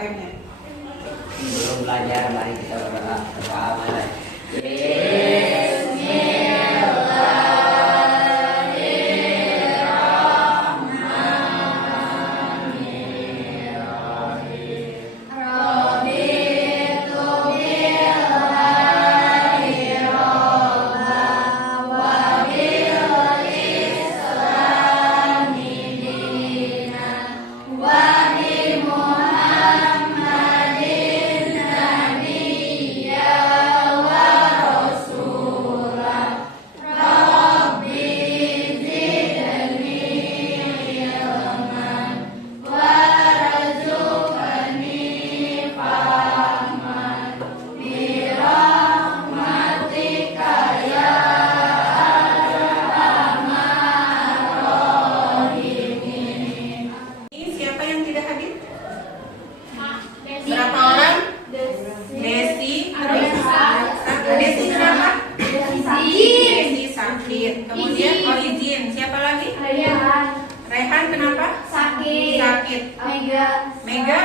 KKM-nya? Belum belajar, mari kita berdoa bersama. Kemudian Izin, siapa lagi? Rehan kenapa? Sakit. Mega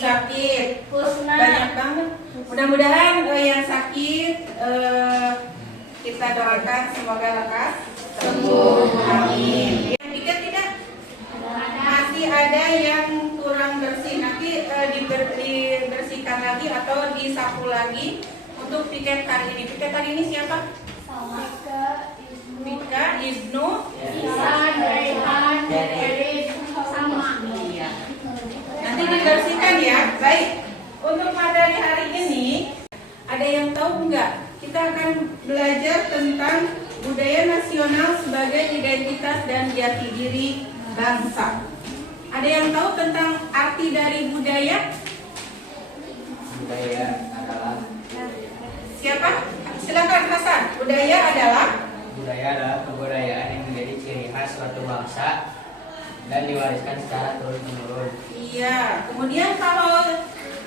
sakit. Banyak banget. Mudah-mudahan yang sakit kita doakan semoga lekas sembuh. Amin. Yang tiket tidak? Masih ada yang kurang bersih, nanti dibersihkan lagi atau disapu lagi untuk piket hari ini. Piket hari ini siapa? Mika, Ibnu, nanti dibersihkan ya. Baik, untuk materi hari ini ada yang tahu enggak? Kita akan belajar tentang budaya nasional sebagai identitas dan jati diri bangsa. Ada yang tahu tentang arti dari budaya? Budaya adalah Siapa? Silakan Hasan. Budaya adalah kebudayaan yang menjadi ciri khas suatu bangsa dan diwariskan secara turun-temurun. Iya. Kemudian kalau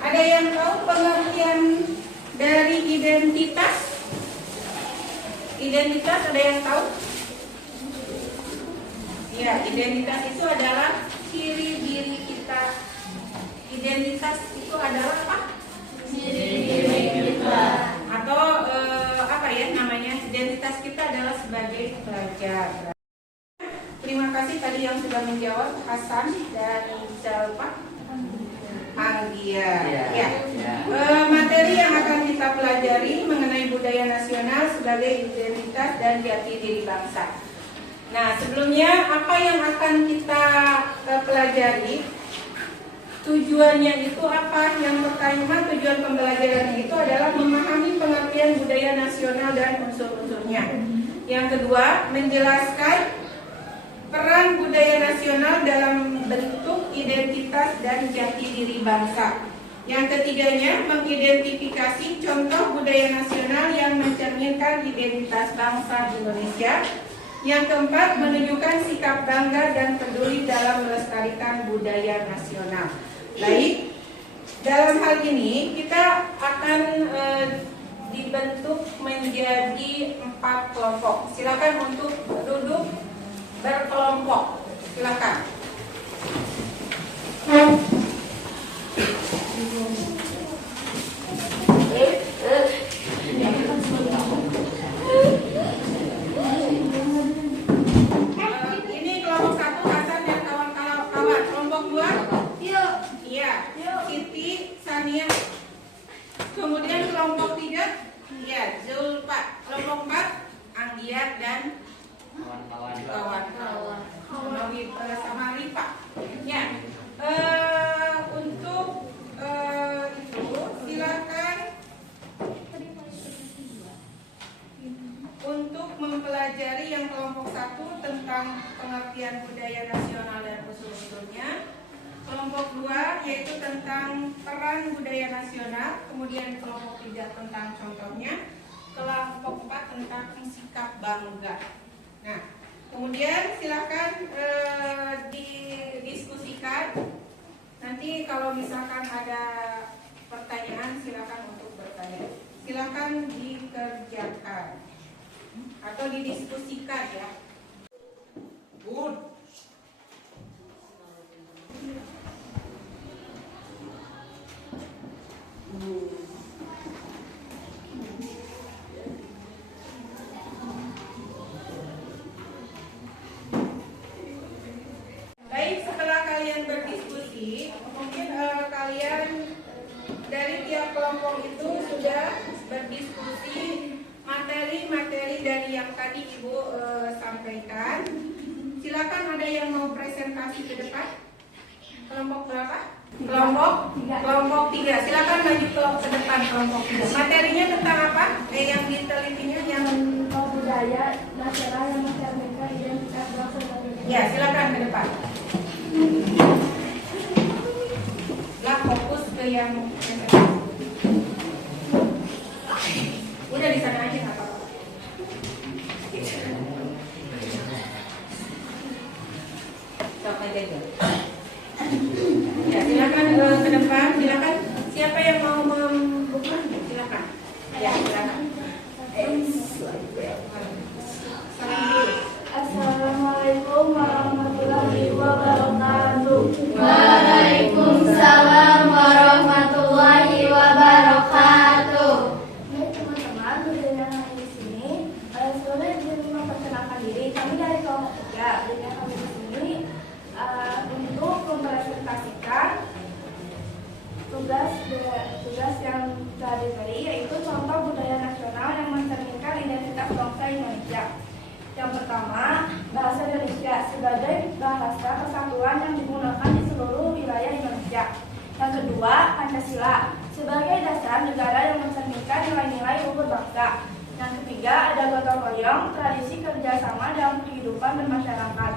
ada yang tahu pengertian dari identitas? Identitas ada yang tahu? Ya, identitas itu adalah ciri diri kita. Identitas itu adalah apa? Ciri diri kita. Atau apa ya namanya? Identitas kita adalah sebagai pelajar. Terima kasih tadi yang sudah menjawab, Hasan dan siapa? Anggia. Ya. Materi yang akan kita pelajari mengenai budaya nasional sebagai identitas dan jati diri bangsa. Nah, sebelumnya apa yang akan kita pelajari? Tujuannya itu apa? Yang pertama, tujuan pembelajaran itu adalah memahami pengertian budaya nasional dan unsur-unsurnya. Yang kedua, menjelaskan peran budaya nasional dalam bentuk identitas dan jati diri bangsa. Yang ketiganya, mengidentifikasi contoh budaya nasional yang mencerminkan identitas bangsa Indonesia. Yang keempat, menunjukkan sikap bangga dan peduli dalam melestarikan budaya nasional. Baik, dalam hal ini kita akan dibentuk menjadi 4 kelompok. Silakan untuk duduk berkelompok. Silakan. Ini kelompok 1 Hasan dan kawan-kawan. Kelompok 2? Iya. Siti, Sania. Kemudian kelompok 3? Iya, Zulfa. Kelompok 4? Anggia dan kawan-kawan. Sama Rifa. Ya. Untuk itu silakan untuk mempelajari yang kelompok 1 tentang pengertian budaya nasional dan unsur-unsurnya. Kelompok 2 yaitu tentang peran budaya nasional. Kemudian kelompok 3 tentang contohnya. Kelompok 4 tentang sikap bangga. Nah, kemudian silakan didiskusikan. Nanti kalau misalkan ada pertanyaan silakan untuk bertanya. Silakan dikerjakan atau didiskusikan ya. Good. berdiskusi materi-materi dari yang tadi Ibu sampaikan. Silakan, ada yang mau presentasi ke depan? Kelompok berapa? Kelompok 3. Silakan maju ke depan kelompok 3. Materinya tentang apa? Yang ditelitinya yang budaya nasional yang mencerminkan identitas bangsa Indonesia. ya, silakan ke depan. Lah, fokus ke yang udah di sana aja nggak apa-apa. Sok aja dulu. Ya, silakan ke depan. Silakan. Siapa yang mau membuka? Silakan. Ya, silakan. Assalamualaikum warahmatullahi wabarakatuh. Waalaikumsalam warahmatullahi wabarakatuh. Hai teman-teman, budaya yang ada di sini. Sebelumnya izin memperkenalkan diri. Kami dari kelompok 3. Dan yang kami di sini untuk mempresentasikan tugas yang telah diberi, yaitu contoh budaya nasional yang mencerminkan identitas bangsa Indonesia. Yang pertama, bahasa Indonesia sebagai bahasa kesatuan yang digunakan di seluruh wilayah Indonesia. Yang kedua, Pancasila sebagai dasar negara yang mencerminkan nilai-nilai luhur bangsa. Yang ketiga, ada gotong royong, tradisi kerjasama dalam kehidupan bermasyarakat.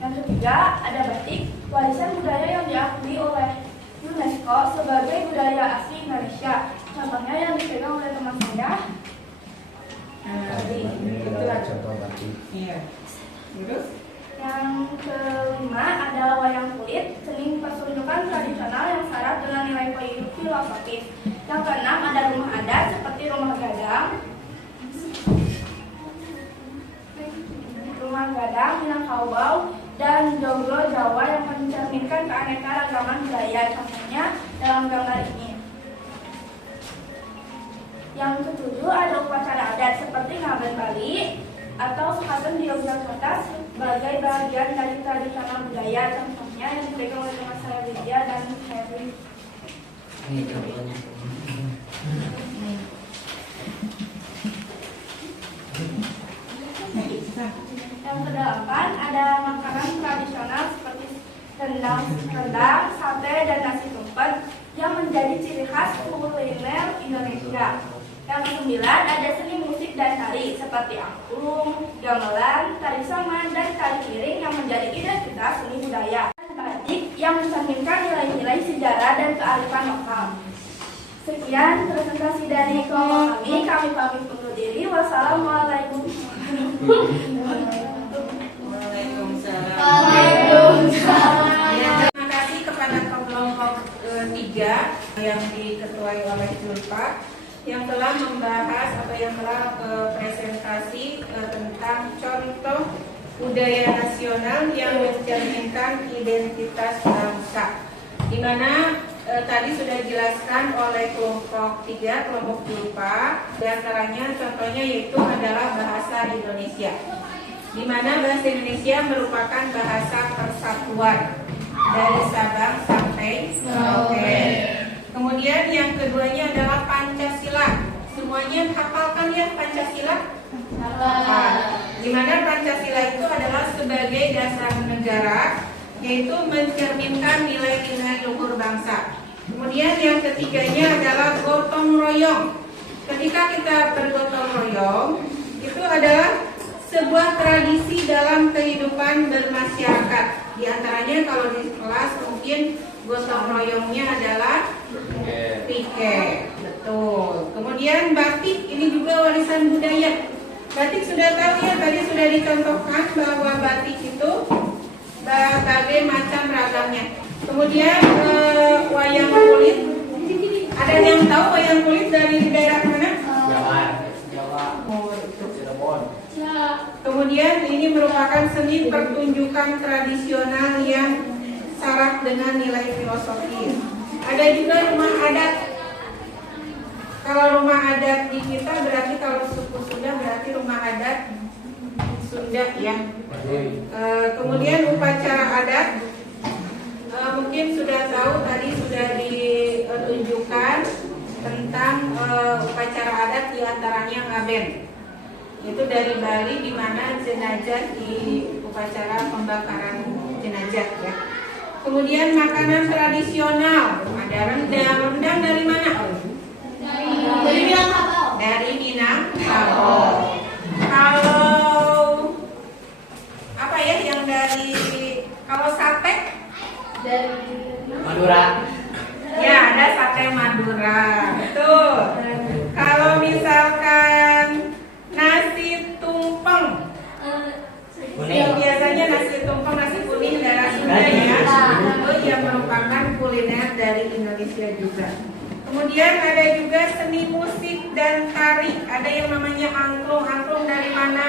Yang ketiga, ada batik, warisan budaya yang diakui oleh UNESCO sebagai budaya asli Indonesia. Contohnya yang dipegang oleh teman saya. Iya. Terus? Yang kelima adalah wayang kulit, seni pertunjukan tradisional yang syarat dengan nilai filosofis. Yang keenam ada rumah adat seperti rumah gadang, Minangkabau, dan joglo Jawa yang mencerminkan keanekaragaman budaya. Contohnya dalam gambar ini. Yang ketujuh ada upacara adat seperti ngaben Bali atau sekaten di Yogyakarta sebagai bagian dari tradisional budaya. Contohnya yang dipegang oleh teman saya Widya dan Heri. Ini contohnya. Yang kedelapan ada makanan tradisional seperti rendang, sate, dan nasi tumpeng yang menjadi ciri khas kuliner Indonesia. Yang kesembilan ada seni musik dan tari seperti angklung, gamelan, tari saman, dan tari piring yang menjadi identitas seni budaya. Dan batik yang mencerminkan nilai-nilai sejarah dan kearifan lokal. Sekian presentasi dari kelompok kami pamit undur diri. Wassalamualaikum. Ya, terima kasih kepada kelompok 3 yang diketuai oleh Julfa yang telah membahas atau yang telah presentasi tentang contoh budaya nasional yang mencerminkan identitas bangsa, di mana tadi sudah dijelaskan oleh kelompok 3, kelompok Julfa. Di antaranya contohnya yaitu adalah bahasa Indonesia, di mana bahasa Indonesia merupakan bahasa persatuan dari Sabang sampai Merauke. Kemudian yang keduanya adalah Pancasila. Semuanya hafalkan ya Pancasila? Hafal. Di mana Pancasila itu adalah sebagai dasar negara, yaitu mencerminkan nilai-nilai luhur bangsa. Kemudian yang ketiganya adalah gotong royong. Ketika kita bergotong royong, itu adalah sebuah tradisi dalam kehidupan bermasyarakat. Di antaranya kalau di kelas mungkin gotong royongnya adalah piket. Betul. Kemudian batik, ini juga warisan budaya. Batik sudah tahu ya, tadi sudah dicontohkan bahwa batik itu berbagai macam ragamnya. Kemudian wayang kulit. Ada yang tahu wayang kulit dari daerah mana? Jawa. Cirebon. Kemudian ini merupakan seni pertunjukan tradisional yang syarat dengan nilai filosofis. Ada juga rumah adat. Kalau rumah adat di kita berarti kalau suku Sunda berarti rumah adat Sunda ya. Kemudian upacara adat, mungkin sudah tahu tadi sudah ditunjukkan tentang upacara adat diantaranya Ngaben. Itu dari Bali di mana jenazah di upacara pembakaran jenazah ya. Kemudian makanan tradisional ada rendang. Rendang dari mana? Dari Minangkabau. Dari Minangkabau. Kalau apa ya yang dari kalau sate? Dari Madura. Ya, ada sate Madura. Betul. Kalau misalkan nasi tumpeng, Kuning. biasanya nasi tumpeng, nasi kuning daerah Sunda ya. Itu yang merupakan kuliner dari Indonesia juga. Kemudian ada juga seni musik dan tari. Ada yang namanya angklung. Angklung dari mana?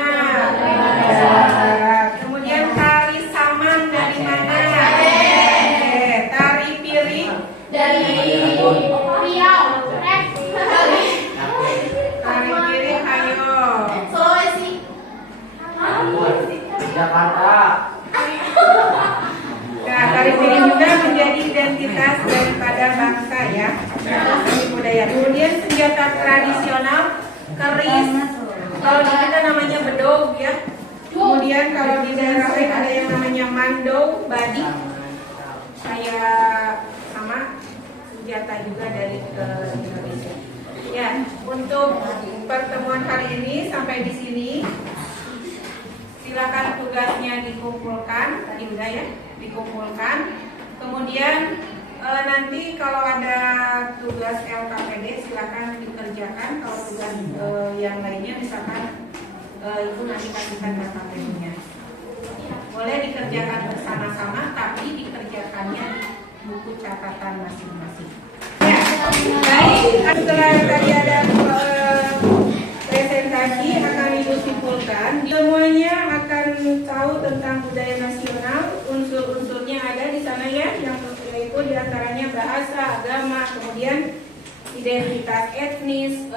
Kemudian tari saman dari mana? Tari piring Dari Riau. Tari piring ayo. Sulawesi. Jakarta. Nah, tari piring juga menjadi identitas daripada bangsa ya, seni budaya. Kemudian senjata tradisional keris. Kalau di kita namanya bedog ya. Kemudian kalau di daerah lain ada yang namanya mandau, badi. Kayak sama senjata juga dari Indonesia. Ya, untuk pertemuan kali ini sampai di sini. Silakan tugasnya dikumpulkan, tadi udah ya, dikumpulkan. Kemudian nanti kalau ada tugas LKPD silakan dikerjakan. Kalau tugas yang lainnya misalkan ibu nanti kasihkan LKPD-nya. Boleh dikerjakan bersama-sama, tapi dikerjakannya di buku catatan masing-masing. Ya, baik. Setelah tadi ada presentasi akan ibu simpulkan. Semuanya akan tahu tentang budaya nasional. Unsur-unsurnya ada di sana ya, yang yaitu diantaranya bahasa, agama, kemudian identitas etnis,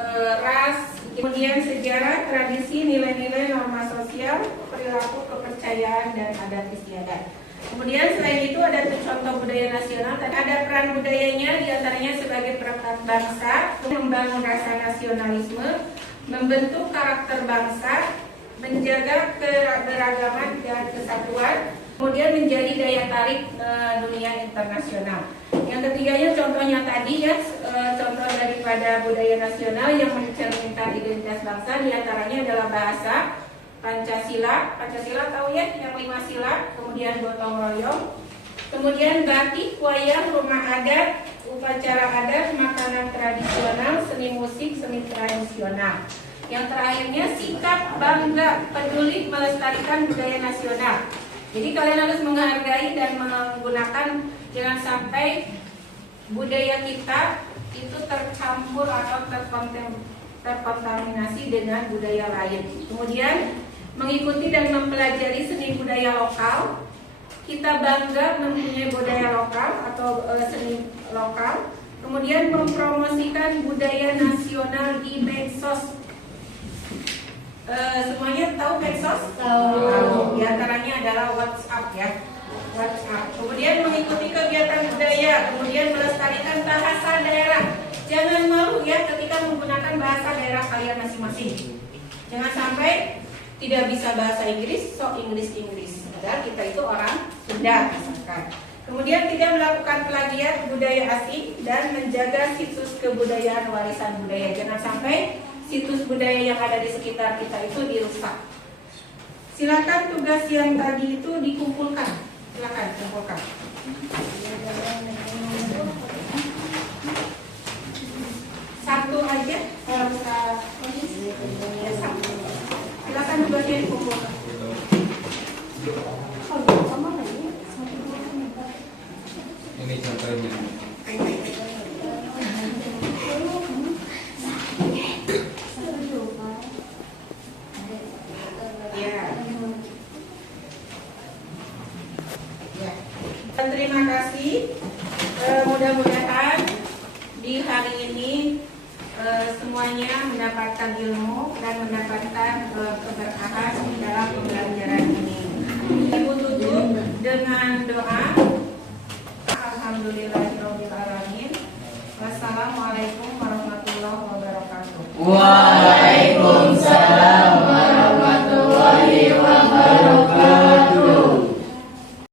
ras, kemudian sejarah, tradisi, nilai-nilai, norma sosial, perilaku, kepercayaan, dan adat istiadat. Kemudian selain itu ada contoh budaya nasional dan ada peran budayanya diantaranya sebagai perekat bangsa, membangun rasa nasionalisme, membentuk karakter bangsa, menjaga keberagaman dan kesatuan, kemudian menjadi daya tarik dunia internasional. Yang ketiganya contohnya tadi ya, contoh daripada budaya nasional yang mencerminkan identitas bangsa diantaranya adalah bahasa, Pancasila. Pancasila tahu ya, yang 5 sila, kemudian gotong royong, kemudian batik, wayang, rumah adat, upacara adat, makanan tradisional, seni musik, seni tradisional. Yang terakhirnya sikap bangga, peduli melestarikan budaya nasional. Jadi kalian harus menghargai dan menggunakan, jangan sampai budaya kita itu tercampur atau terkontaminasi dengan budaya lain. Kemudian mengikuti dan mempelajari seni budaya lokal. Kita bangga mempunyai budaya lokal atau seni lokal. Kemudian mempromosikan budaya nasional di medsos. Semuanya tahu medsos? Tahu. Di antaranya adalah WhatsApp ya. WhatsApp. Kemudian mengikuti kegiatan budaya, kemudian melestarikan bahasa daerah. Jangan malu ya ketika menggunakan bahasa daerah kalian masing-masing. Jangan sampai tidak bisa bahasa Inggris, so Inggris. Padahal kita itu orang Sunda misalkan. Kemudian tidak melakukan plagiat budaya asing dan menjaga situs kebudayaan warisan budaya. Jangan sampai situs budaya yang ada di sekitar kita itu dirusak. Silakan tugas yang tadi itu dikumpulkan. Silakan kumpulkan. Satu aja kalau bisa ya, satu. Silakan tugasnya dikumpulkan. Ini contohnya. Dan terima kasih. Mudah-mudahan di hari ini semuanya mendapatkan ilmu dan mendapatkan keberkahan dalam pembelajaran ini. Ibu tutup dengan doa. Alhamdulillahirobbilalamin. Wassalamualaikum warahmatullahi wabarakatuh. Waalaikumsalam